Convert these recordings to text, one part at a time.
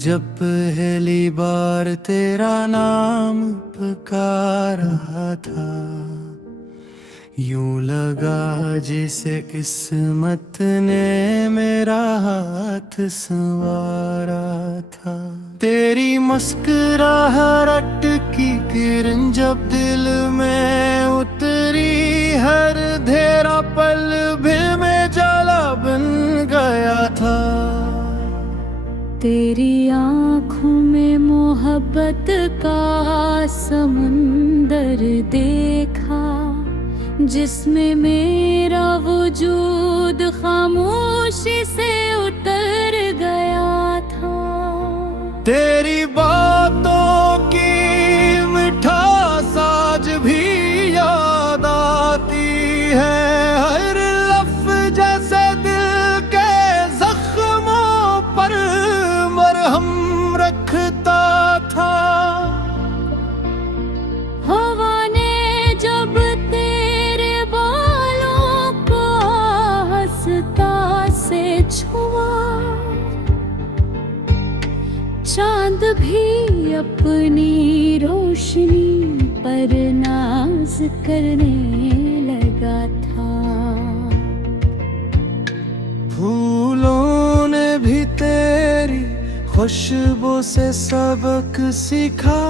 जब पहली बार तेरा नाम पुकारा था, यूं लगा जिसे किस्मत ने मेरा हाथ संवारा था। तेरी मुस्कुराहट की किरण जब दिल में उतरी, हर धेरा पल भी में जाला बन गया था। तेरी आँखों में मोहब्बत का समंदर देखा, जिसमें मेरा वजूद खामोशी से उतर गया था। तेरी बातों की मिठास आज भी याद आती है, हर लफ्ज़ जैसे दिल के जख्मों पर मरहम रखता था। हवा ने जब तेरे बालों को हंसता से छुआ, चांद भी अपनी रोशनी पर नाज करने लगा था। फूलों ने भी तेरी खुशबू से सबक सीखा,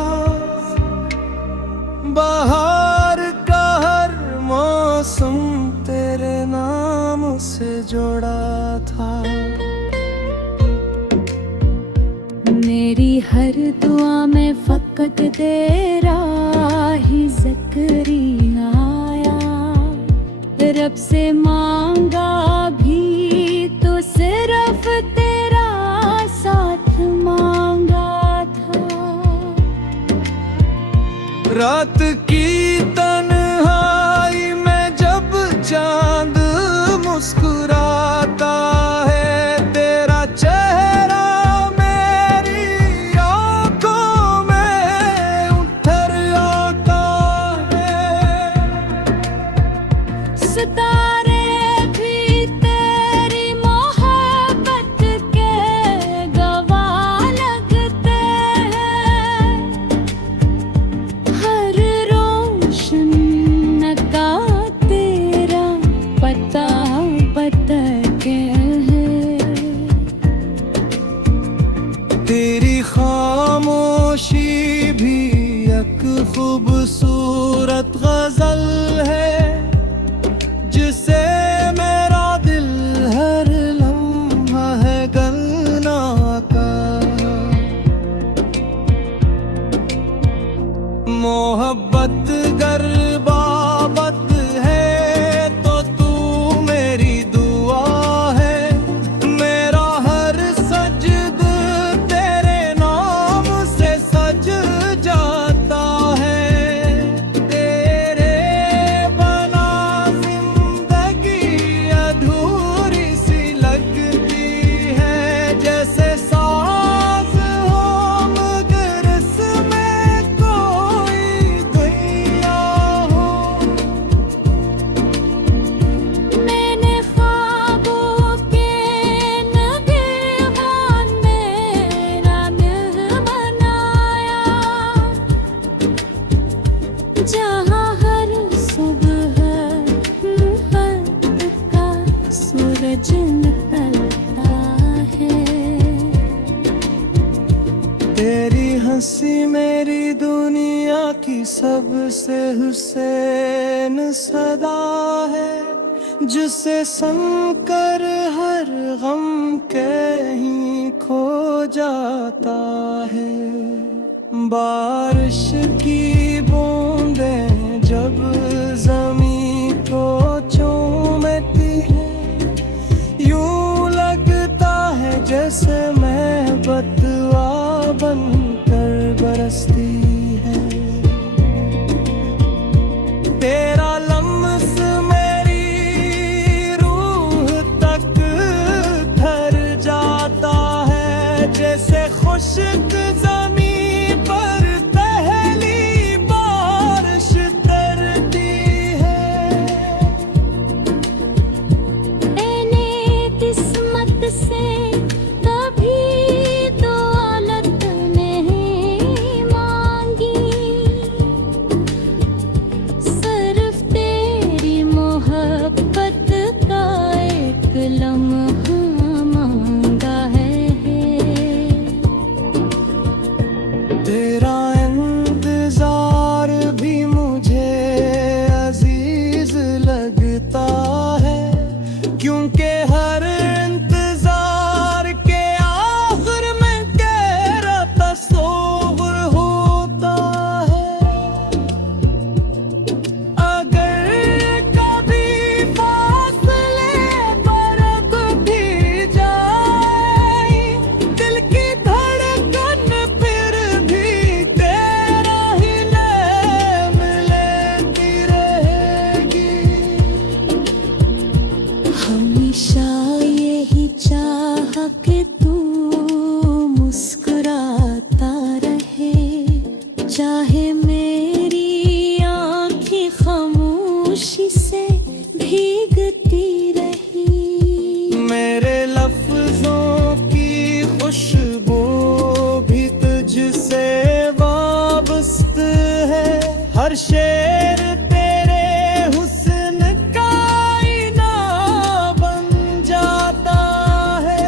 बाहर का हर मौसम तेरे नाम से जुड़ा था। मेरी हर दुआ में फकत तेरा ही ज़िक्र आया, रब से मांगा भी तो सिर्फ तेरा साथ मांगा था। रात की तन्हाई में जब चांद मुस्कुराता है, तेरा चेहरा मेरी आंखों में उतर आता है। सितारे भी तेरी मोहब्बत के गवाह लगते हैं, हर रोशन का तेरा पता के है। तेरी खामोशी भी एक खूबसूरत गजल है, जिसे मेरा दिल हर लम्हा है गलना का। मोहब्बत गर बाबत है तो तू मेरी दुआ है, मेरा हर सजद तेरे नाम से सज जाता है। तेरे बना जिंदगी अधूरी सी लगती है, जैसे साज हो मगर इसमें कोई दुनिया हो। मैंने ख्वाबों के नगीबान मेरा दिल बनाया, जहाँ हर सुबह का सूरज निकलता है। तेरी हंसी मेरी दुनिया की सबसे हुसैन सदा है, जिसे सुनकर हर गम कहीं खो जाता है। बारिश की बूंदें जब ज़मीं को चूमती हैं, यूं लगता है जैसे मैं बतवा बनकर बरसती है। तेरा लम्स मेरी रूह तक ठहर जाता है, जैसे खुश्क ज़मीं पर पहली हर शेर तेरे हुस्न का आईना बन जाता है।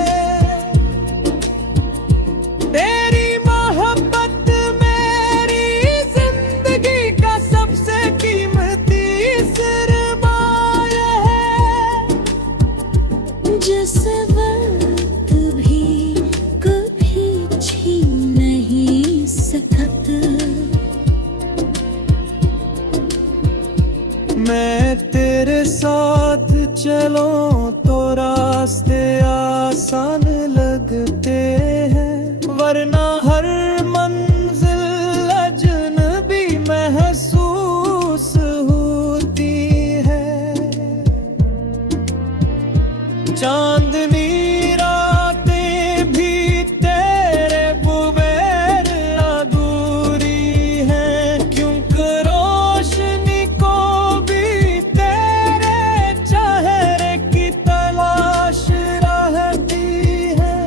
तेरी मोहब्बत मेरी जिंदगी का सबसे कीमती सरमाया है। जिस वक्त भी कभी छीन नहीं सकत, मैं तेरे साथ चलूं तो रास्ते आसान लगते हैं, वरना हर मंजिल अजनबी महसूस होती है। चांदनी रातें भी तेरे बगैर अधूरी हैं, क्योंकि रोशनी को भी तेरे चेहरे की तलाश रहती है।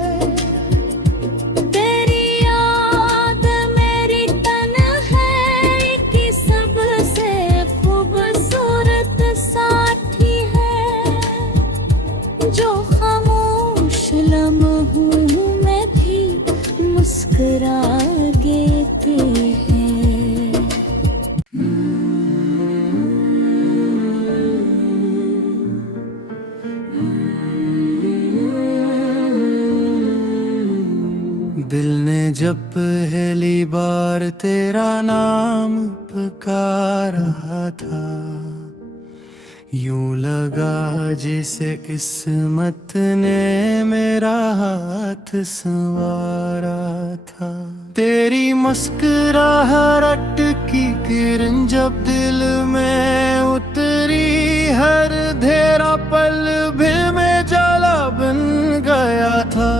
तेरी याद मेरी तन्हाई की सबसे खूबसूरत साथी है, जो खामोश लम्हों में भी मुस्कुरा देते हैं। दिल ने जब पहली बार तेरा नाम पुकारा था, यूं लगा जैसे किस्मत ने मेरा हाथ संवारा था। तेरी मुस्कुराहट की किरण जब दिल में उतरी, हर धेरा पल भी में जाला बन गया था।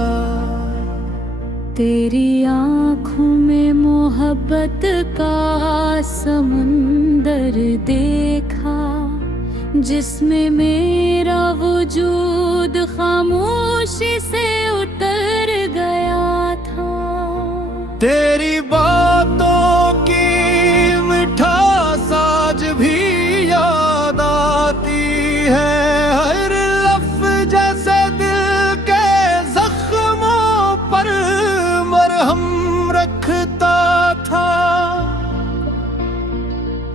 तेरी आँखों में मोहब्बत का समुंदर देखा, जिसमें मेरा वजूद खामोशी से उतर गया था। तेरी बातों की मिठास आज भी याद आती है, हर लफ्ज़ जैसे दिल के जख्मों पर मरहम रखता था।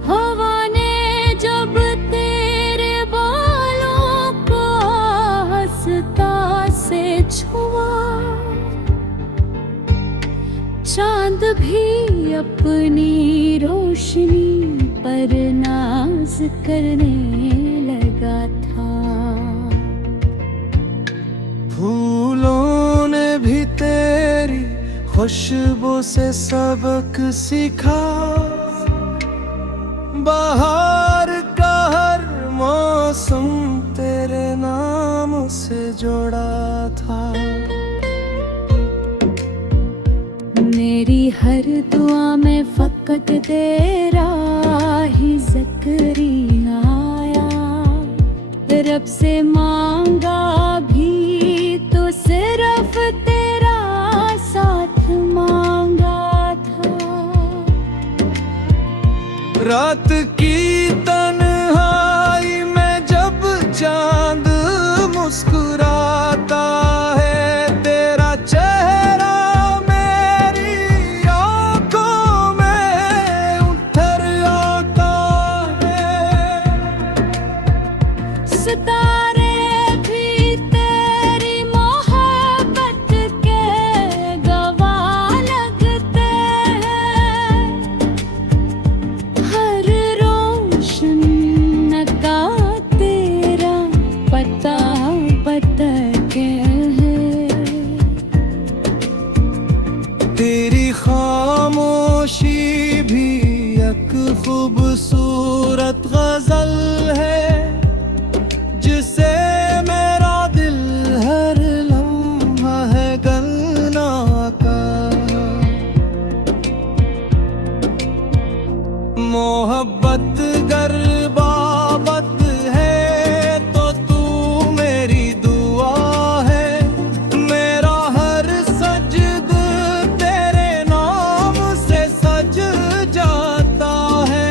हवा ने जब तेरे बालों को हंसता से छुआ, चांद भी अपनी रोशनी पर नाज करने लगा था। फूलों ने भी तेरी खुशबू से सबक सीखा, बाहर का हर मौसम तेरे नाम से जुड़ा था। मेरी हर दुआ में फकत तेरा ही ज़िक्र आया, रब से मांगा भी तो सिर्फ तेरा साथ मांगा था। रात की तन्हाई में जब चांद मुस्कुराता है, तेरा चेहरा मेरी आंखों में उतर आता है। सितारे भी तेरी मोहब्बत के गवाह लगते हैं, हर रोशन का तेरा पता पता के है। तेरी खामोशी भी एक खूबसूरत गजल है, जिसे मेरा दिल हर लम्हा है गलना का। मोहब्बत गर बाबत है तो तू मेरी दुआ है, मेरा हर सजद तेरे नाम से सज जाता है।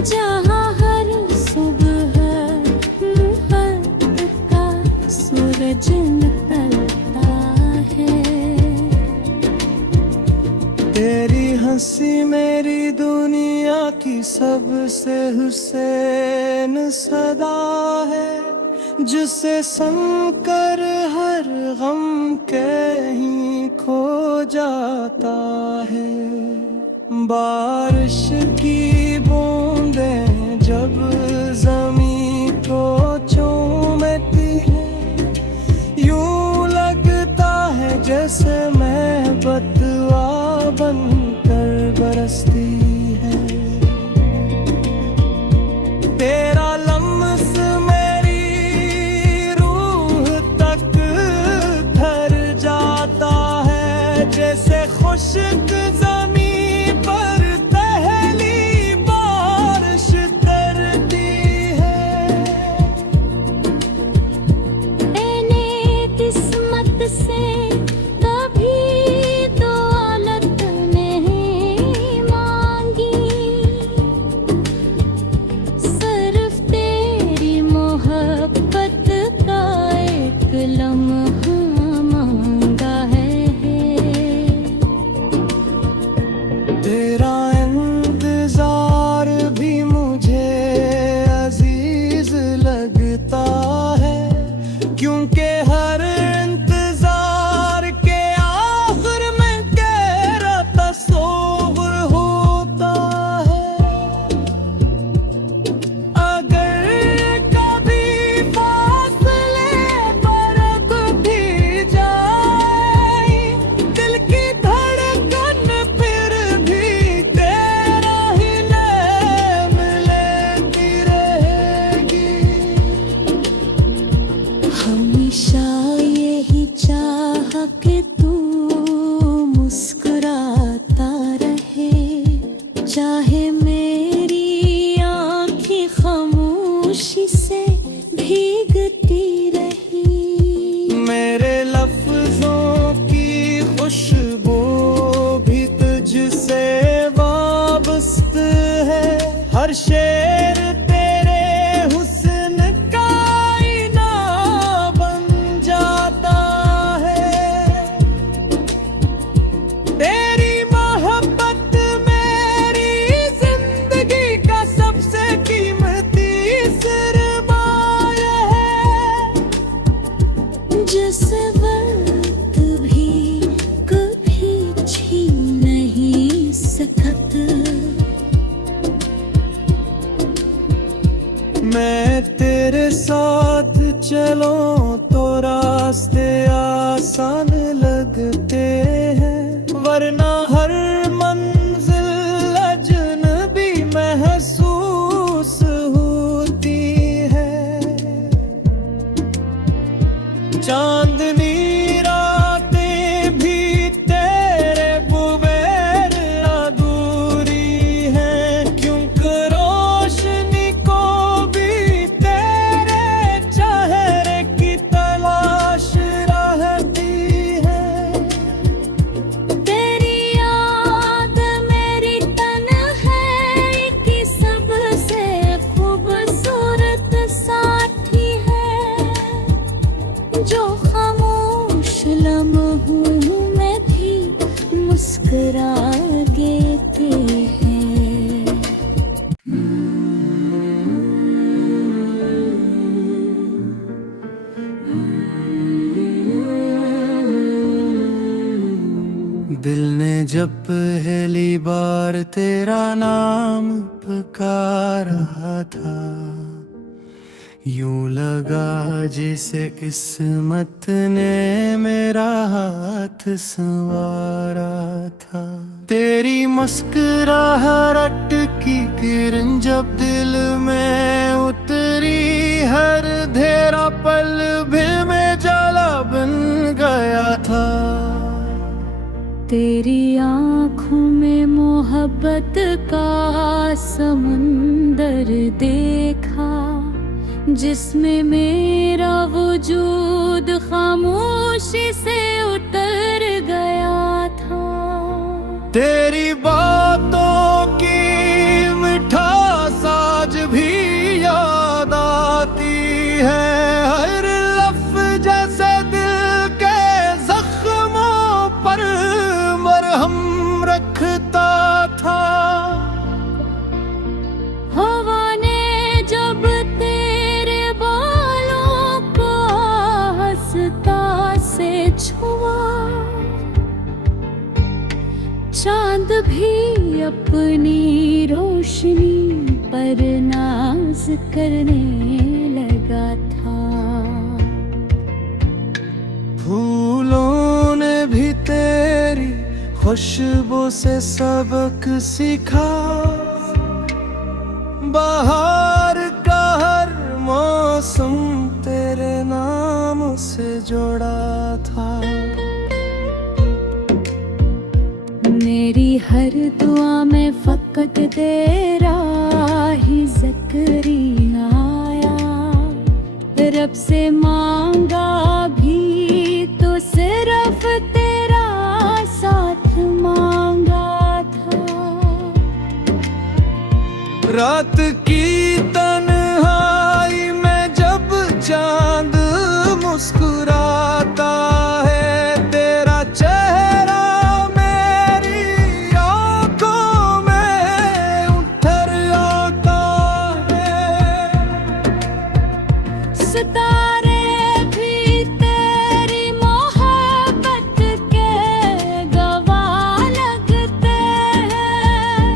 जहाँ हर सुबह मोहब्बत का सूरज निकलता है। तेरी हंसी मेरी दुनिया की सबसे हुसैन सदा है, जिसे सुनकर हर गम कहीं खो जाता है। बारिश की बूंदें जब जमीन को चूमती हैं, यूं लगता है जैसे मैं बतवा बनकर बरसती है। तेरा लम्स मेरी रूह तक ठहर जाता है, जैसे खुश्क ज़मीं पर पहली बारिश करती है। मैंने किस्मत से कभी दौलत नहीं मांगी, सिर्फ तेरी मोहब्बत का एक लम्हा मांगा है। तेरा इंतजार भी मुझे अजीज लगता है, क्योंकि हर इंतजार के आखिर में तेरा तस्वीर होता है। अगर कभी फासले बरत भी जाए, दिल की धड़कन फिर भी तेरा ही नाम लेती रहेगी। हमेशा यही चाहा कि तू मुस्कुराता रहे, चाहे मेरी आँखें खामोशी से भीगती रही। मेरे लफ्जों की खुशबू भी तुझसे वाबस्त है, हर शेर तेरे हुस्न का आईना बन जाता है। तेरी मोहब्बत मेरी जिंदगी का सबसे कीमती सरमाया है, जिस वक्त भी कभी छीन नहीं सकत। मैं तेरे साथ चलूं तो रास्ते आसान लगते हैं, वरना हर मंजिल अजनबी महसूस होती है। चांदनी रातें भी तेरे बगैर अधूरी हैं, क्योंकि रोशनी को भी तेरे चेहरे की तलाश रहती है। तेरी याद मेरी तन्हाई की सबसे खूबसूरत साथी है, जो खामोश लम्हों में भी मुस्कुरा देती है। दिल ने जब पहली बार तेरा नाम पुकारा था, यूं लगा जैसे किस्मत ने मेरा हाथ संवारा था। तेरी मुस्कुराहट की किरण जब दिल में उतरी, हर धेरा पल भी में जाला बन गया था। तेरी आँखों में मोहब्बत का समंदर देखा, जिसमें मेरा वजूद खामोशी से उतर गया था। तेरी बातों की मिठास अपनी रोशनी पर नाज करने लगा था। फूलों ने भी तेरी खुशबू से सबक सीखा, बाहर का हर मौसम तेरे नाम से जोड़ा था। मेरी हर दुआ में फकत तेरा ही ज़िक्र आया, रब से मांगा भी तो सिर्फ तेरा साथ मांगा था। रात की तन्हाई में जब चांद मुस्कुराता है, तेरा चेहरा मेरी आंखों में उतर आता है। सितारे भी तेरी मोहब्बत के गवाह लगते हैं,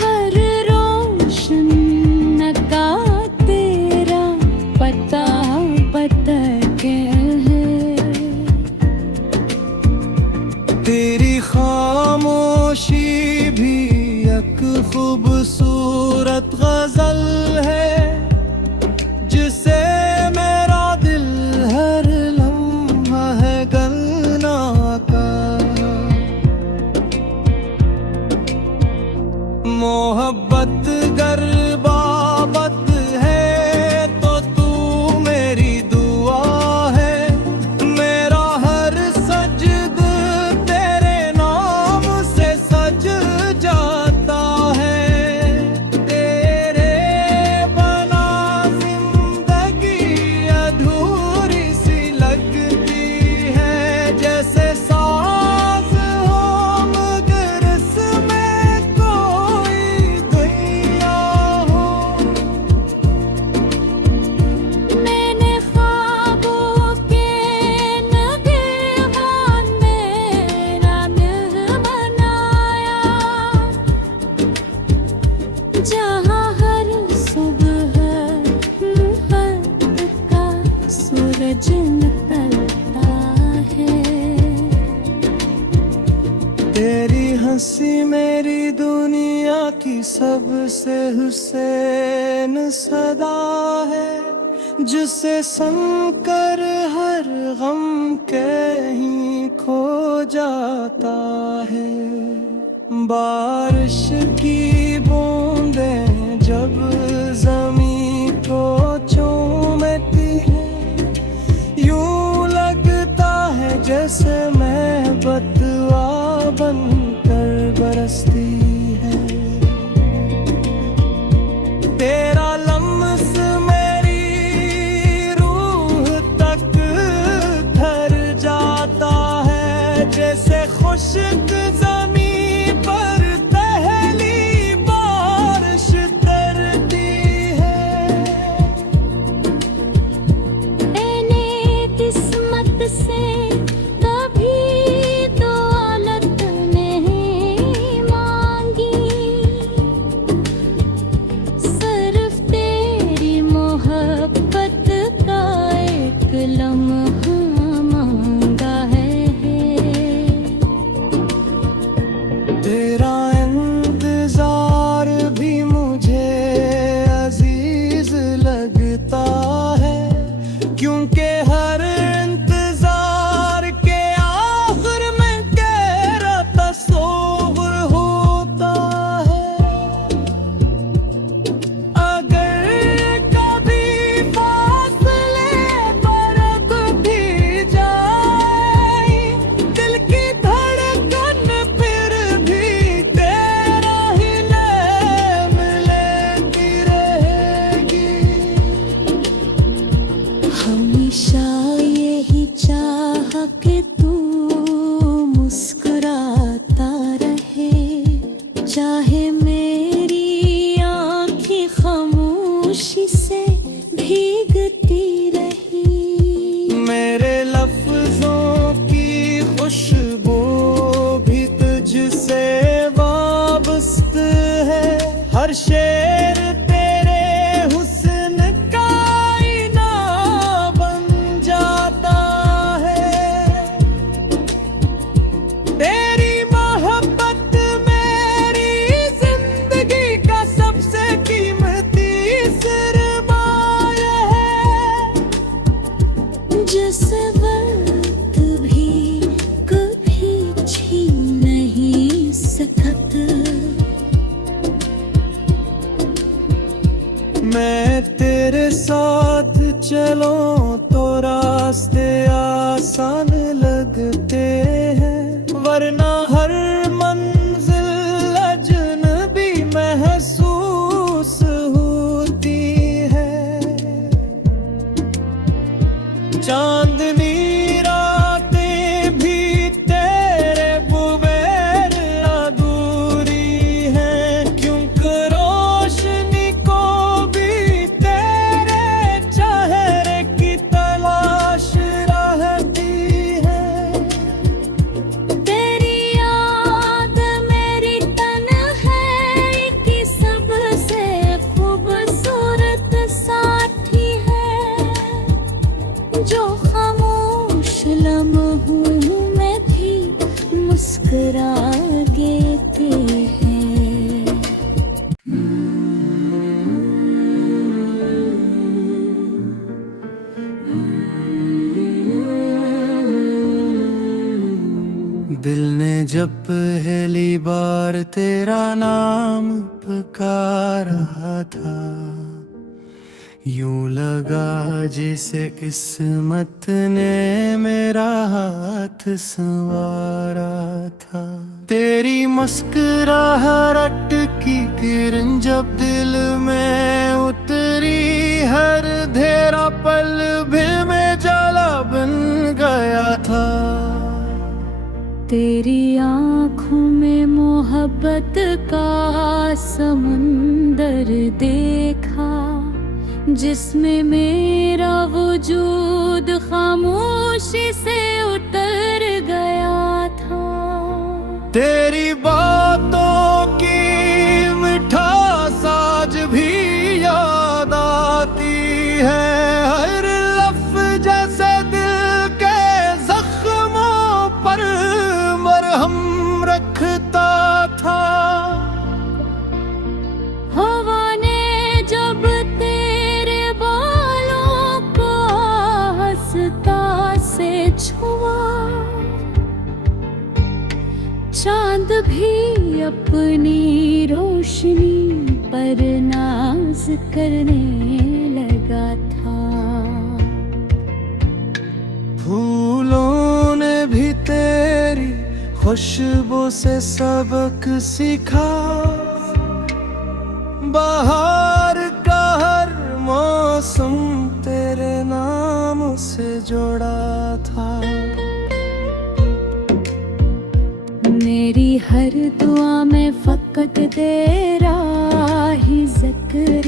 हर रोशन का तेरा पता के है। तेरी खामोशी भी एक खूबसूरत गजल है, जिसे मेरा दिल हर लम्हा है गलना का। मोहब्बत गर बाबत है तो तू मेरी दुआ है, मेरा हर सजद तेरे नाम से सज जाता है। तेरे बना जिंदगी अधूरी सी लगती है, जैसे साज हो मगर इसमें कोई दुनिया हो। मैंने ख्वाबों के नगीबान मेरा दिल बनाया, जहाँ हर सुबह मोहब्बत का सूरज निकलता है। तेरी हंसी मेरी दुनिया की सबसे हुसैन सदा है, जिसे सुनकर हर गम कहीं खो जाता है। बारिश की बूंदें जब जमीन को चूमती हैं, यूं लगता है जैसे मैं बतवा बनकर बरसती है। तेरा लम्स मेरी रूह तक ठहर जाता है, जैसे खुश्क ज़मीं पर पहली हर शेर तेरे हुस्न का आईना बन जाता है। तेरी मोहब्बत मेरी जिंदगी का सबसे कीमती सरमाया है। जिस वक्त भी कभी छीन नहीं सकत, मैं तेरे साथ चलूं तो रास्ते आसान लगते हैं, वरना हर मंजिल अजनबी महसूस होती है। चांदनी रातें भी तेरे बगैर अधूरी हैं, क्योंकि रोशनी को भी तेरे चेहरे की तलाश रहती है। तेरी याद मेरी तन्हाई की सबसे खूबसूरत साथी है, जो खामोश लम्हों में भी मुस्कुरा देती है। दिल ने जब पहली बार तेरा नाम पुकारा था, यूं लगा जैसे किस्मत ने मेरा हाथ संवारा था। तेरी मुस्कुराहट की किरण जब दिल में उतरी, हर धेरा पल भी में जाला बन गया था। तेरी आँखों में मोहब्बत का समंदर देखा, जिसमें मेरा वजूद खामोशी से उतर गया था। तेरी बातों की मिठास आज भी याद आती है, हर लफ्ज़ जैसे दिल के जख्मों पर मरहम रखता था। हवा ने जब तेरे बालों को हंसता से छुआ, चांद भी अपनी रोशनी पर नाज करने लगा था। फूलों ने भी तेरी खुशबू से सबक सीखा, बाहर का हर मौसम तेरे नाम से जुड़ा था। मेरी हर दुआ में फकत तेरा ही ज़िक्र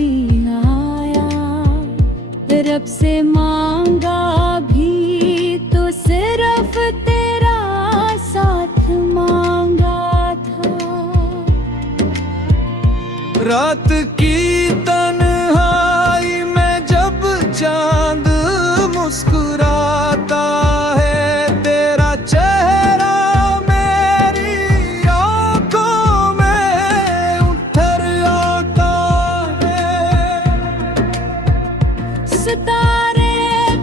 आया, रब से मांगा भी तो सिर्फ तेरा साथ मांगा था। रात की तन्हाई में जब चांद मुस्कुराता है, तेरा चेहरा मेरी आंखों में उतर आता है। सितारे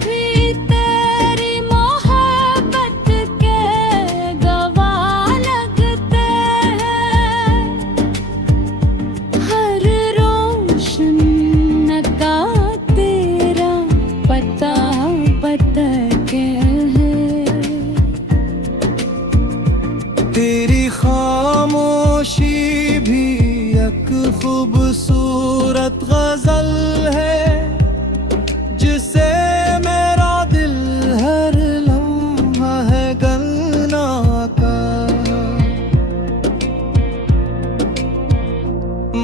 भी तेरी मोहब्बत के गवाह लगते हैं, हर रोशन का तेरा पता पता के है। तेरी खामोशी भी एक खूबसूरत गजल है, जिसे मेरा दिल हर लम्हा है गलना का।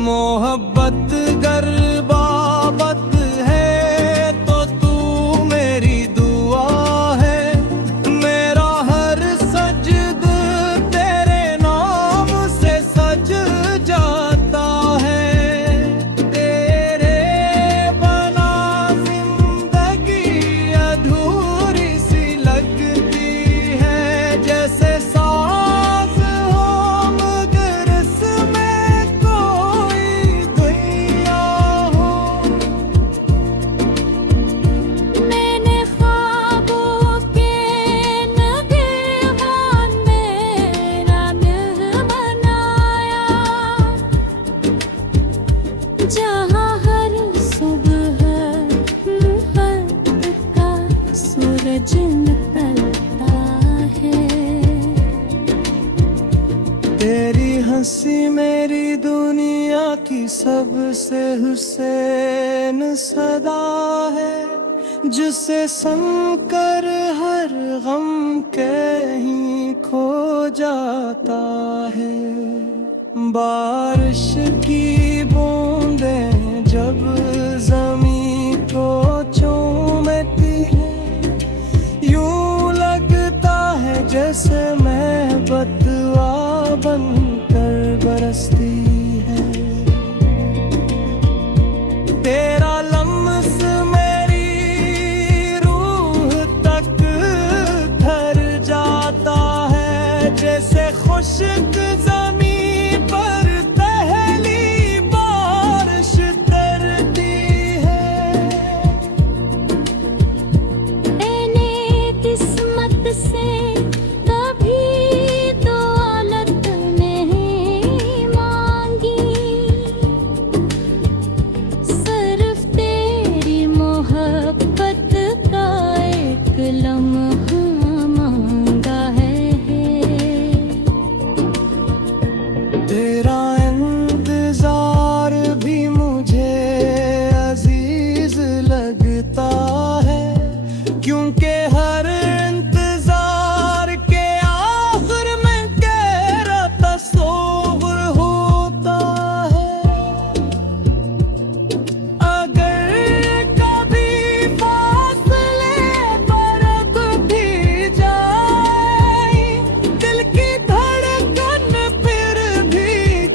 मोहब्बत गर बाबत है तो तू मेरी दुआ है, मेरा हर सजद तेरे नाम से सज जाता है। जहाँ हर सुबह मोहब्बत का सूरज निकलता है। तेरी हंसी मेरी दुनिया की सबसे हुसैन सदा है, जिसे सुनकर हर गम कहीं खो जाता है। बारिश की बूंदें जब जमीन को चूमती हैं, यूं लगता है जैसे मैं बतवा बनकर बरसती है। तेरा लम्स मेरी रूह तक ठहर जाता है, जैसे खुश्क ज़मीं पर पहली बारिश तरती है। मैंने किस्मत से कभी दौलत नहीं मांगी, सिर्फ तेरी मोहब्बत का एक लम्हा मांगा है। तेरा इंतजार भी मुझे अजीज लगता है, क्योंकि हर इंतजार के आखिर में तेरा तस्वीर होता है। अगर कभी फासले बरत भी जाए, दिल की धड़कन फिर भी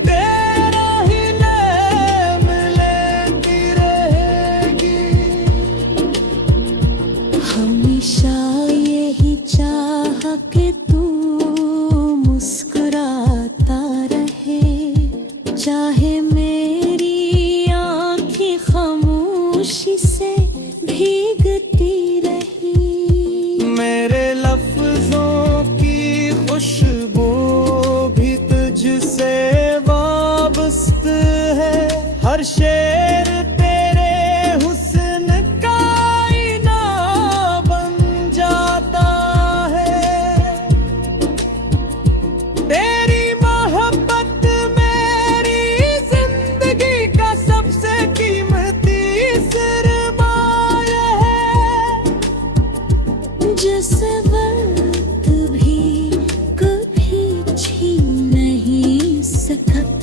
तेरा ही नाम लेती रहेगी। हमेशा यही चाहा कि तू मुस्कुराता रहे, चाहे मेरी आँखें खामोशी से भीगती रही। मेरे लफ्जों की खुशबू भी तुझसे वाबस्त है, हर शेर तेरे हुस्न का आईना बन जाता है। तेरी मोहब्बत मेरी जिंदगी का सबसे कीमती सरमाया है, जिस वक्त भी कभी छीन नहीं सकत।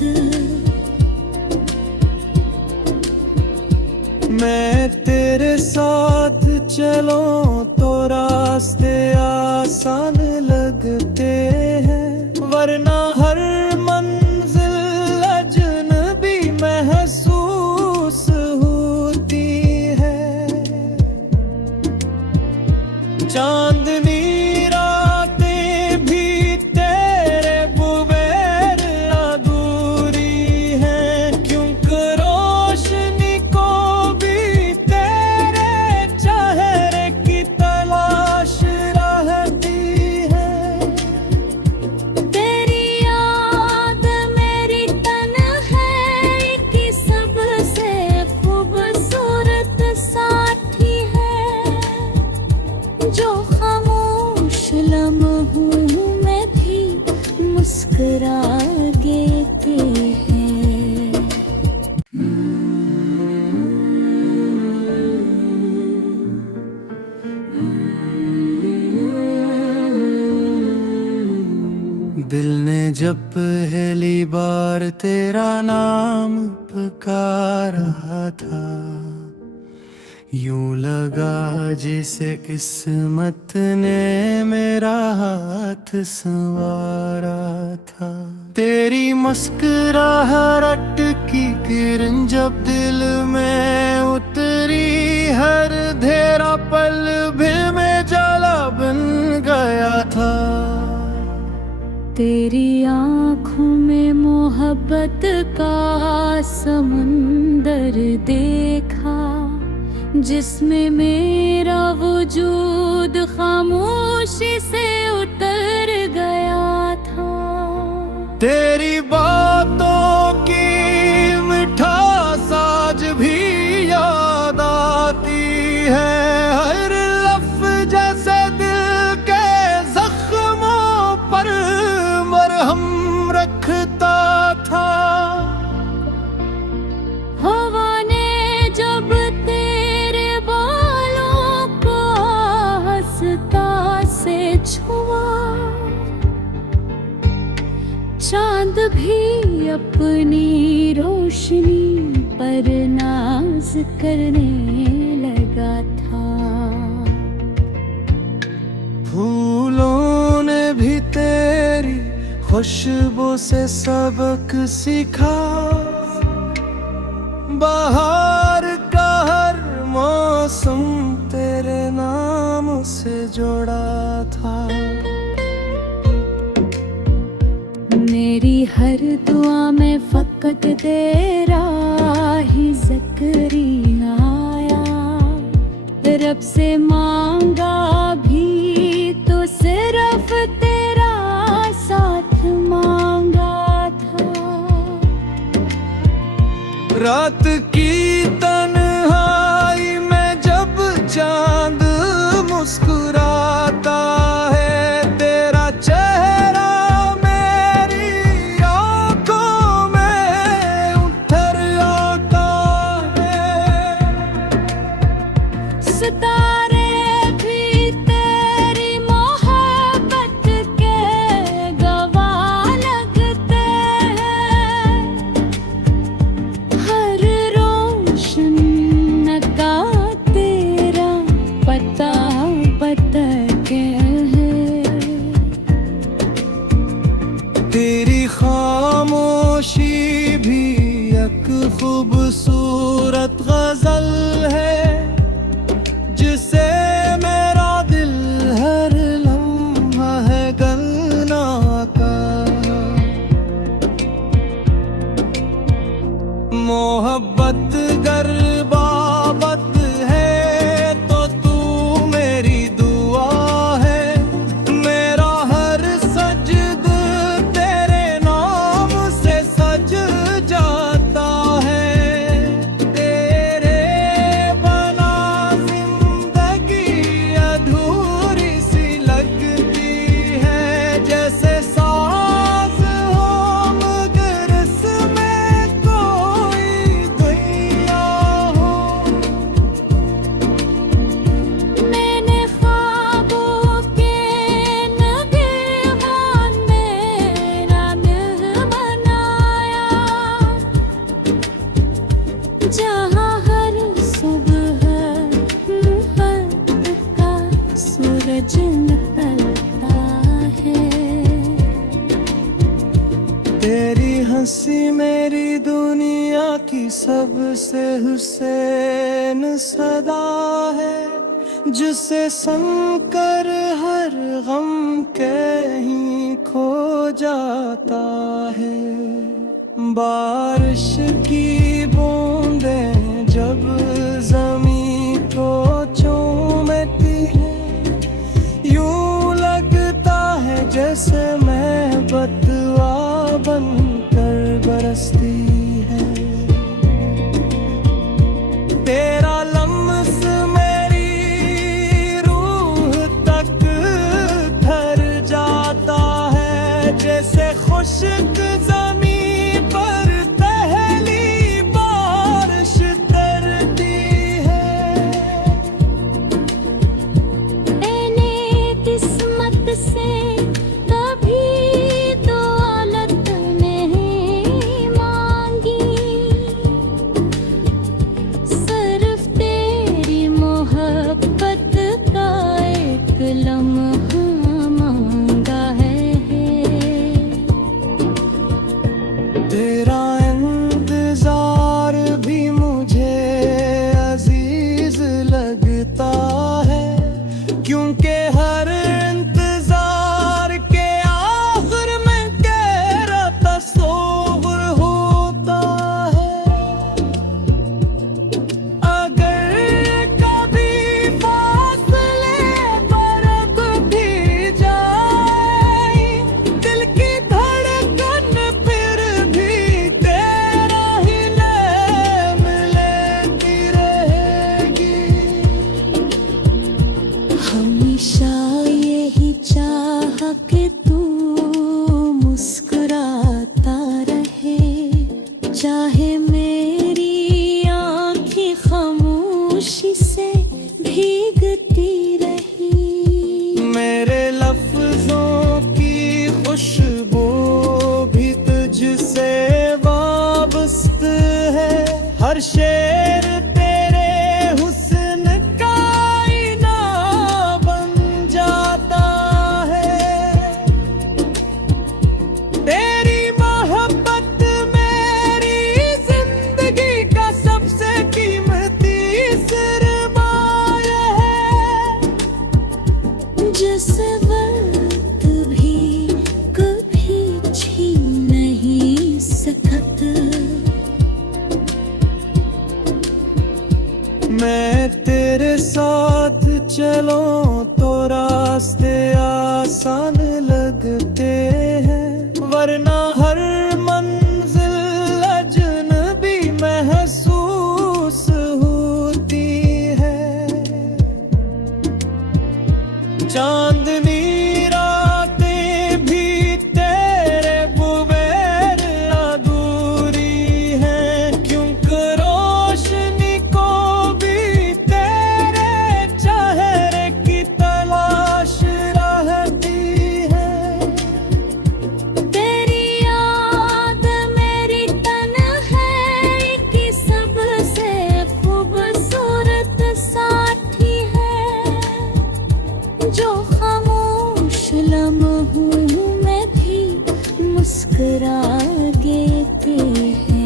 मैं तेरे साथ चलूं तो रास्ते आसान लगते हैं, वरना हर मंजिल अजनबी महसूस होती है। चांदनी रातें भी तेरे बगैर अधूरी हैं, क्योंकि रोशनी को भी तेरे चेहरे की तलाश रहती है। तेरी याद मेरी तन्हाई की सबसे खूबसूरत साथी है, जो खामोश लम्हों में भी मुस्कुरा देती है। दिल ने जब पहली बार तेरा नाम पुकारा था, यूं लगा जैसे किस्मत ने मेरा हाथ संवारा था। तेरी मुस्कुराहट की किरण जब दिल में उतरी, हर धेरा पल भी में जाला बन गया था। तेरी आँखों में मोहब्बत का समंदर देखा, जिसमें मेरा वजूद खामोशी से उतर गया था। तेरी बातों की मिठास अपनी रोशनी पर नाज करने लगा था। फूलों ने भी तेरी खुशबू से सबक सीखा, बाहर का हर मौसम तेरे नाम से जोड़ा था। मेरी हर दुआ में फकत तेरा ही ज़िक्र आया, रब से मांगा भी तो सिर्फ तेरा साथ मांगा था। रात की तन्हाई में जब चांद मुस्कुराता है, तेरा चेहरा मेरी आंखों में उतर आता है। सितारे भी तेरी मोहब्बत के गवाह लगते हैं, हर रोशन का तेरा पता बता के है। तेरी खामोशी भी एक खूबसूरत गजल है, जिसे मेरा दिल हर लम्हा है गलना का। मोहब्बत गर बाबत है तो तू मेरी दुआ है, मेरा हर सजद तेरे नाम से सज जाता है। तेरे बना जिंदगी अधूरी सी लगती है, जैसे साज हो मगर इसमें कोई दुनिया हो। मैंने ख्वाबों के नगीबान मेरा दिल बनाया, जहाँ हर सुबह मुहब्बत का सूरज निकलता है। तेरी हंसी मेरी दुनिया की सबसे हुसैन सदा है, जिसे सुनकर हर गम कहीं खो जाता है। बारिश की बूंदें जब जमीन को चूमती हैं, यूं लगता है जैसे मैं बदुआ बनकर बरसती है। तेरा लम्स मेरी रूह तक ठहर जाता है, जैसे खुश्क ज़मीं पर पहली हर शेर तेरे हुस्न का आईना बन जाता है। तेरी मोहब्बत मेरी जिंदगी का सबसे कीमती सरमाया है। जिस वक्त भी कभी छीन नहीं सकत, मैं तेरे साथ चलूं तो रास्ते आसान लगते हैं, वरना हर मंजिल अजनबी महसूस होती है। चांदनी रातें भी तेरे बगैर अधूरी हैं, क्योंकि रोशनी को भी तेरे चेहरे की तलाश रहती है। तेरी याद मेरी तन्हाई की सबसे खूबसूरत साथी है, जो खामोश लम्हों में भी मुस्कुरा देते हैं।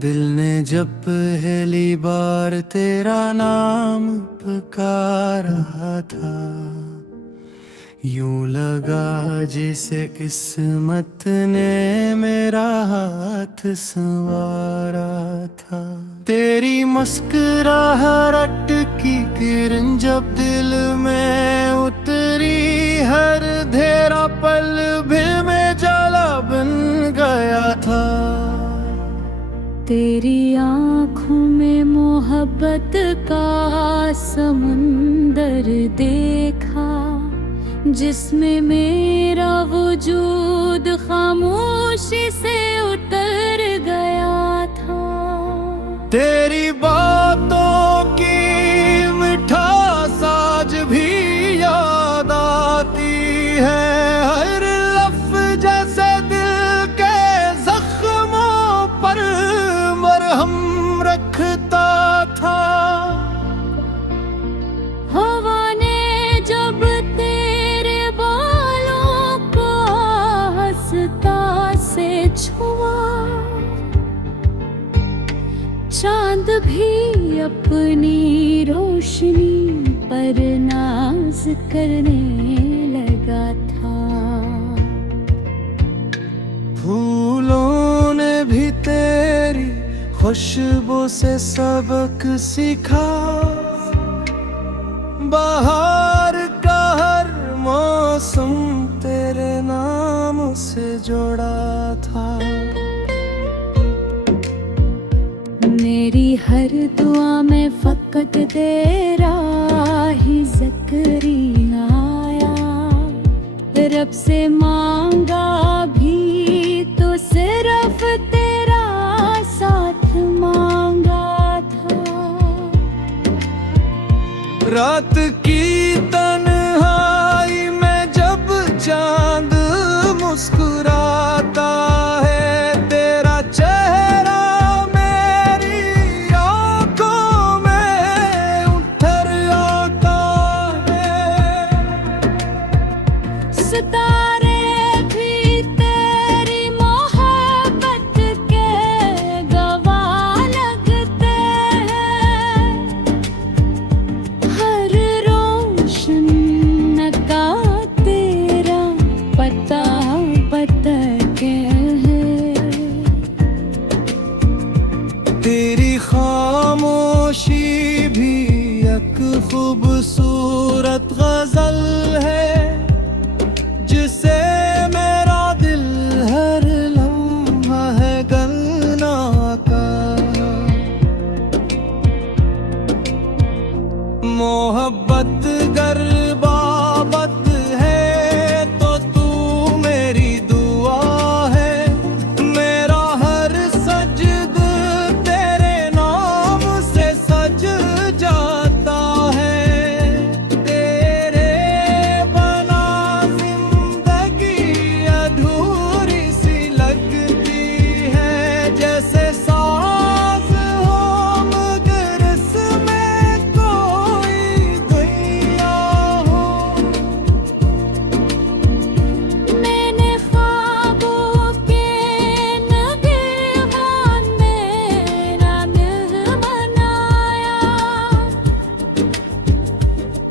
दिल ने जब पहली बार तेरा नाम पुकारा था, यूं लगा जैसे किस्मत ने मेरा हाथ संवारा था। तेरी मुस्कुराहट की किरण जब दिल में उतरी, हर धेरा पल भी में जाला बन गया था। तेरी आँखों में मोहब्बत का समुंदर देखा, जिसमें मेरा वजूद खामोशी से उतर गया था। तेरी बातों की मिठास आज भी याद आती है, हर लफ्ज़ जैसे दिल के जख्मों पर मरहम रखता था। हवा ने जब तेरे बालों को हंसता से छुआ, चांद भी अपनी रोशनी पर नाज करने लगा था। फूलों ने भी तेरी खुशबू से सबक सीखा, बाहर का हर मौसम तेरे नाम से जुड़ा था। मेरी हर दुआ में फकत तेरा ही ज़िक्र आया, रब से मांगा भी तो सिर्फ तेरा साथ मांगा था। रात की तन्हाई में जब चांद मुस्कुराता है, तेरा चेहरा मेरी आंखों में उतर आता है। सितारे भी तेरी मोहब्बत के गवाह लगते हैं, हर रोशन का तेरा पता पता के है। तेरी खामोशी भी एक खूबसूरत गजल है, जिसे मेरा दिल हर लम्हा है गलना का। मोहब्बत गर बाबत है तो तू मेरी दुआ है, मेरा हर सजद तेरे नाम से सज जाता है।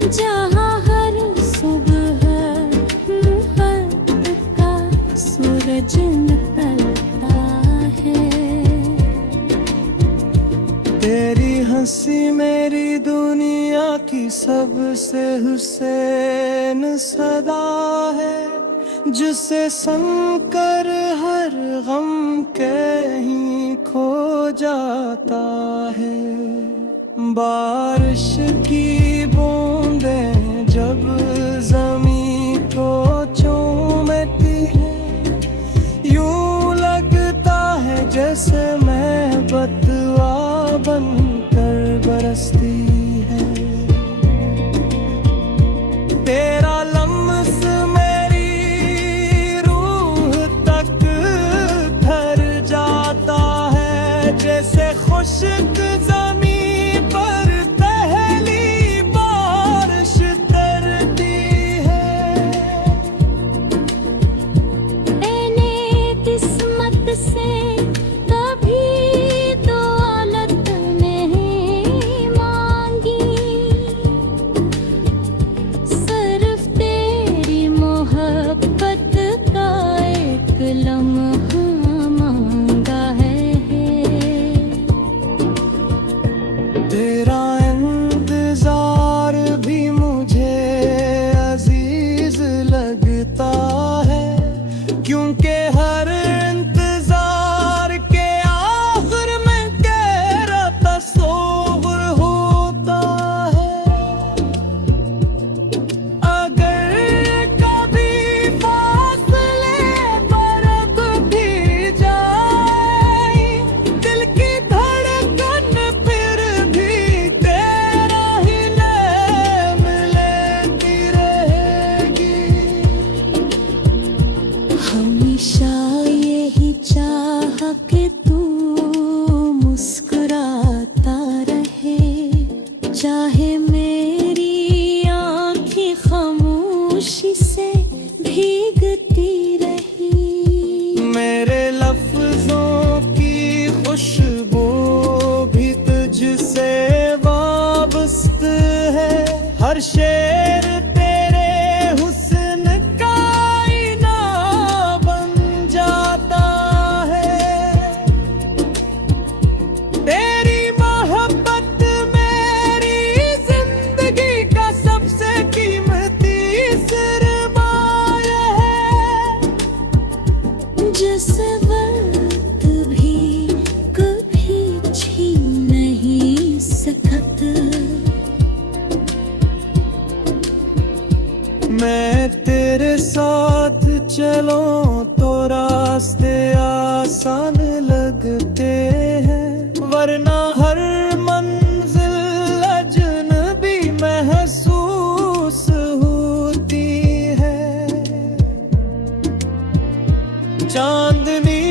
जहाँ हर सुबह मोहब्बत का सूरज निकलता है। तेरी हंसी मेरी दुनिया की सबसे हुसैन सदा है, जिसे सुनकर हर गम कहीं खो जाता है। बारिश की बूंदें जब जमीन को चूमती हैं, यूं लगता है जैसे मैं बतवा बनकर बरसती है। तेरा लम्स मेरी रूह तक ठहर जाता है, जैसे खुश्क ज़मीं पर पहली बारिश तरती है। मैंने किस्मत से कभी दौलत नहीं मांगी, सिर्फ तेरी मोहब्बत का एक लम्हा मांगा है। तेरा इंतजार भी मुझे अजीज लगता है, क्योंकि हर इंतजार के आखिर में गहरा तस्वीर होता है। अगर कभी फासले बरत भी जाए, दिल की धड़कन फिर भी तेरा ही नाम लेती रहेगी। हमेशा यही चाहा कि तू मुस्कुराता रहे, चाहे मेरी आँखें खामोशी से भीगती रही। मेरे लफ्जों की खुशबू भी तुझसे वाबस्त है, हर शेर तेरे हुस्न का आईना बन जाता है। तेरी मोहब्बत मेरी जिंदगी का सबसे कीमती सरमाया है, जिस वक्त भी कभी छीन नहीं सकत। मैं तेरे साथ चलूं तो रास्ते आसान लगते हैं, वरना हर मंजिल अजनबी महसूस होती है। चांदनी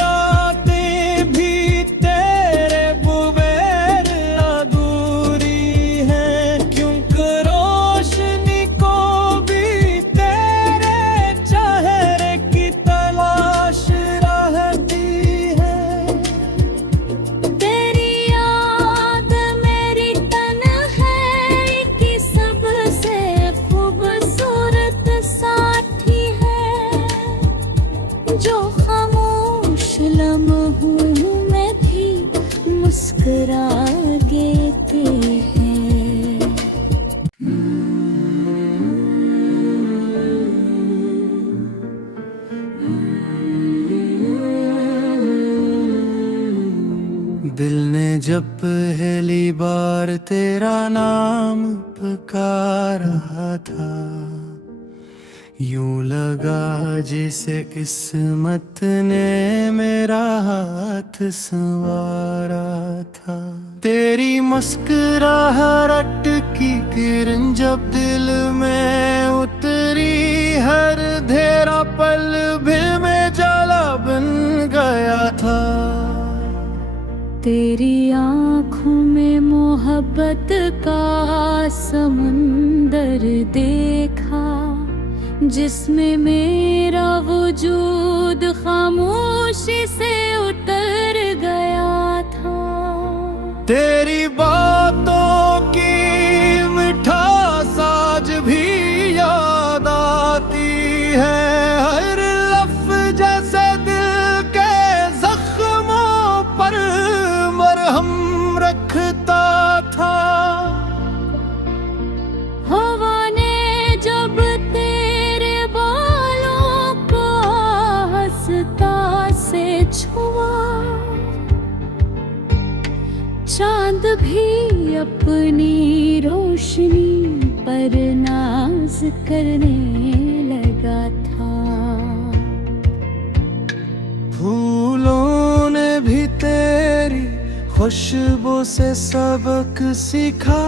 रातें भी तेरे बगैर अधूरी हैं, क्योंकि रोशनी को भी तेरे चेहरे की तलाश रहती है। तेरी याद मेरी तन्हाई की सबसे खूबसूरत साथी है, जो खामोश लम्हों में भी मुस्कुरा देती है। दिल ने जब पहली बार तेरा नाम पुकारा था, यूं लगा जैसे किस्मत ने मेरा हाथ संवारा था। तेरी मुस्कुराहट की किरण जब दिल में उतरी, हर धेरा पल भी में जाला बन गया था। तेरी आँखों में मोहब्बत का समंदर देखा, जिसमें मेरा वजूद खामोशी से उतर गया था। तेरी बातों की मिठास अपनी रोशनी पर नाज करने लगा था। फूलों ने भी तेरी खुशबू से सबक सीखा,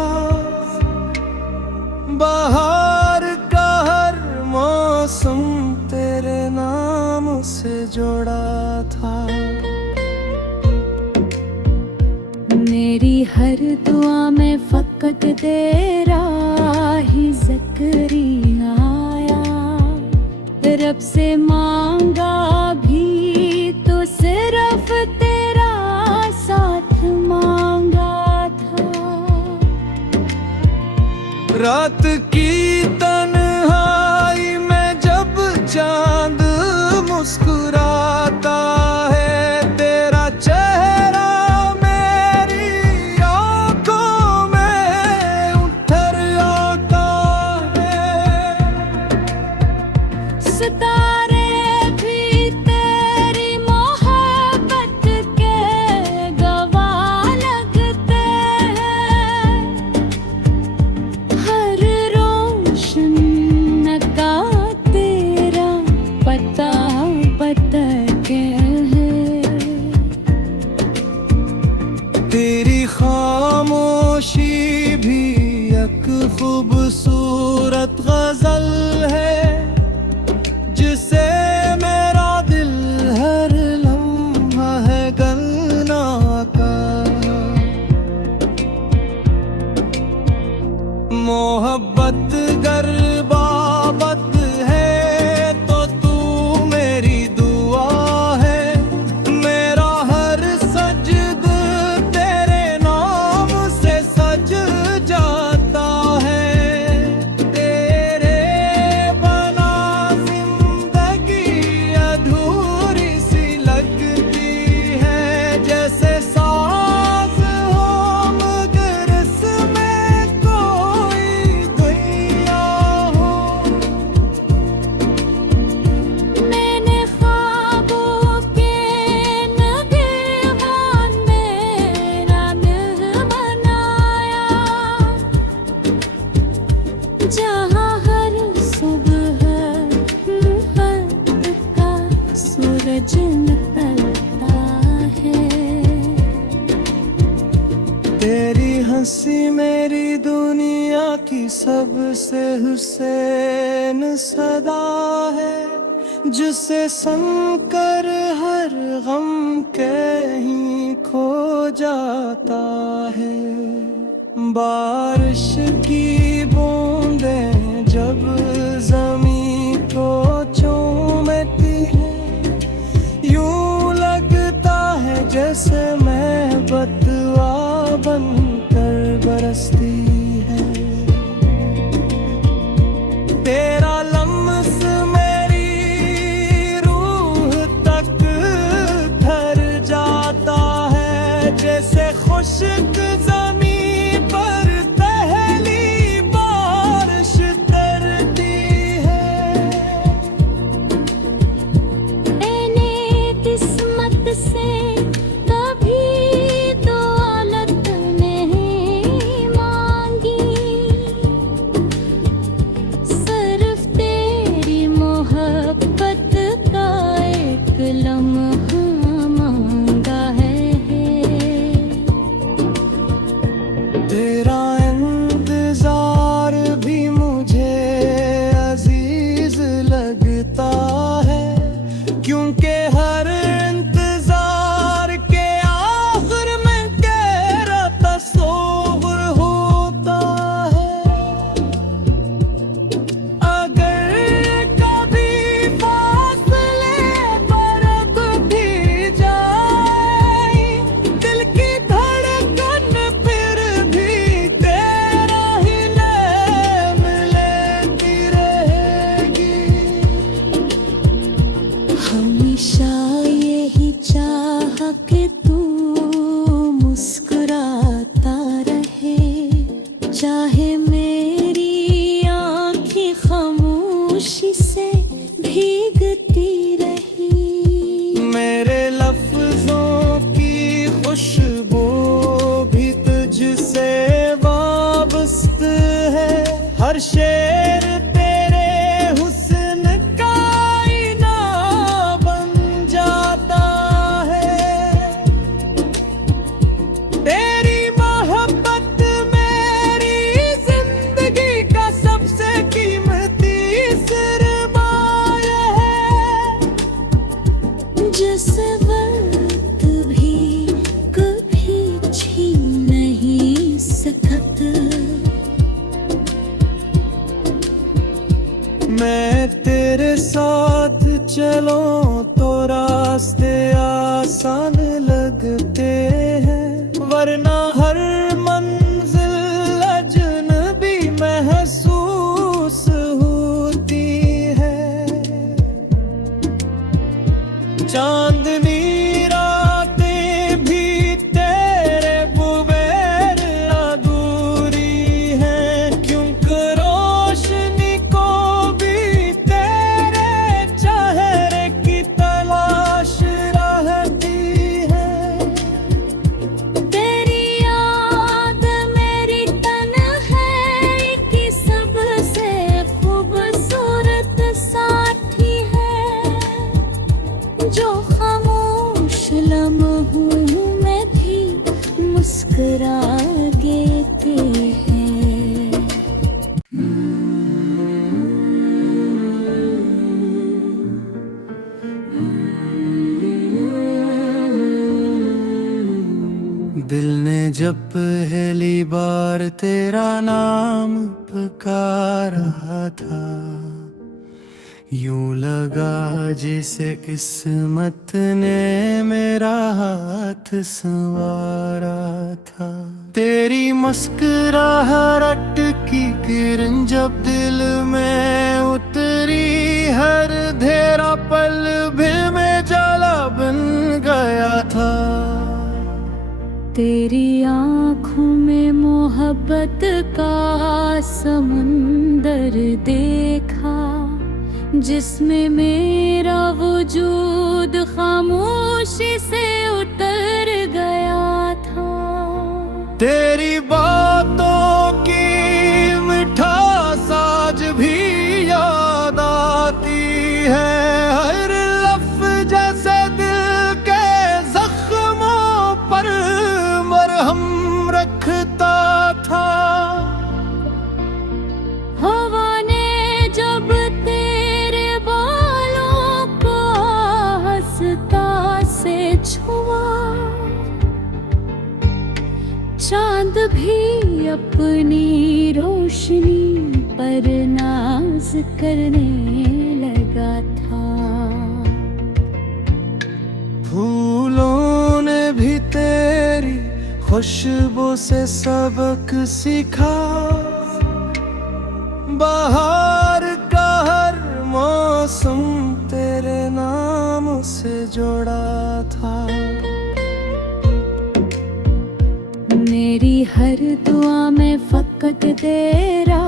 बाहर का हर मौसम तेरे नाम से जोड़ा था। मेरी हर दुआ में फकत तेरा ही ज़िक्र आया, रब से मांगा भी तो सिर्फ तेरा साथ मांगा था। रात की तन्हाई में जब चांद मुस्कुराता है, तेरा चेहरा मेरी आंखों में उतर आता है। सितारे भी तेरी मोहब्बत के गवाह लगते हैं, हर रोशन का तेरा पता के है। तेरी खामोशी भी एक खूबसूरत गजल है, जिसे मेरा दिल हर लम्हा है गलना का। मोहब्बत गर बाबत है तो तू मेरी दुआ है, मेरा हर सजद तेरे नाम से सज जाता है। तेरे बना जिंदगी अधूरी सी लगती है, जैसे साज हो मगर इसमें कोई दुनिया हो। मैंने ख्वाबों के नगीबान मेरा दिल बनाया, जहाँ हर सुबह मुहब्बत का सूरज निकलता है। तेरी हंसी मेरी दुनिया की सबसे हुसैन सदा है, जिसे सुनकर हर गम कहीं खो जाता है। बारिश की बूंदें जब जमीन को चूमती हैं, यूं लगता है जैसे मैं बतवा बनकर बरसती है। तेरा लम्स मेरी रूह तक ठहर जाता है, जैसे खुश्क ज़मीं पर पहली हर शेर तेरे हुस्न का आईना बन जाता है। तेरी मोहब्बत मेरी जिंदगी का सबसे कीमती सरमाया है। जिस वक्त भी कभी छीन नहीं सकत, मैं तेरे साथ चलूं तो रास्ते आसान लगते हैं, वरना हर मंजिल अजनबी महसूस होती है। चांदनी रातें भी तेरे बगैर अधूरी हैं, क्योंकि रोशनी को भी तेरे चेहरे की तलाश रहती है। तेरी याद मेरी तन्हाई की सबसे खूबसूरत साथी है, जो खामोश लम्हों में भी मुस्कुरा देती है। दिल ने जब पहली बार तेरा नाम पुकारा था, यूं लगा जैसे किस्मत ने मेरा हाथ संवारा था। तेरी मुस्कुराहट की किरण जब दिल में उतरी, हर धेरा पल भी में जाला बन गया था। तेरी आँखों में मोहब्बत का समुंदर देखा, जिसमें मेरा वजूद खामोशी से उतर गया था। तेरी बातों की मिठास आज भी याद आती है, हर लफ्ज़ जैसे दिल के जख्मों पर मरहम रखता था। हवा ने जब तेरे बालों को हंसता से छुआ, चांद भी अपनी रोशनी पर नाज करने लगा था। फूलों ने भी तेरी खुशबू से सबक सीखा, बाहर का हर मौसम तेरे नाम से जुड़ा था। मेरी हर दुआ में फकत तेरा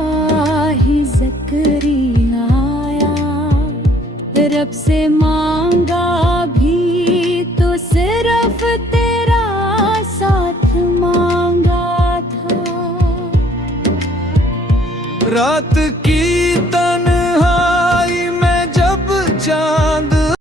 ही ज़िक्र आया, रब से मांगा भी तो सिर्फ तेरा साथ मांगा था। रात की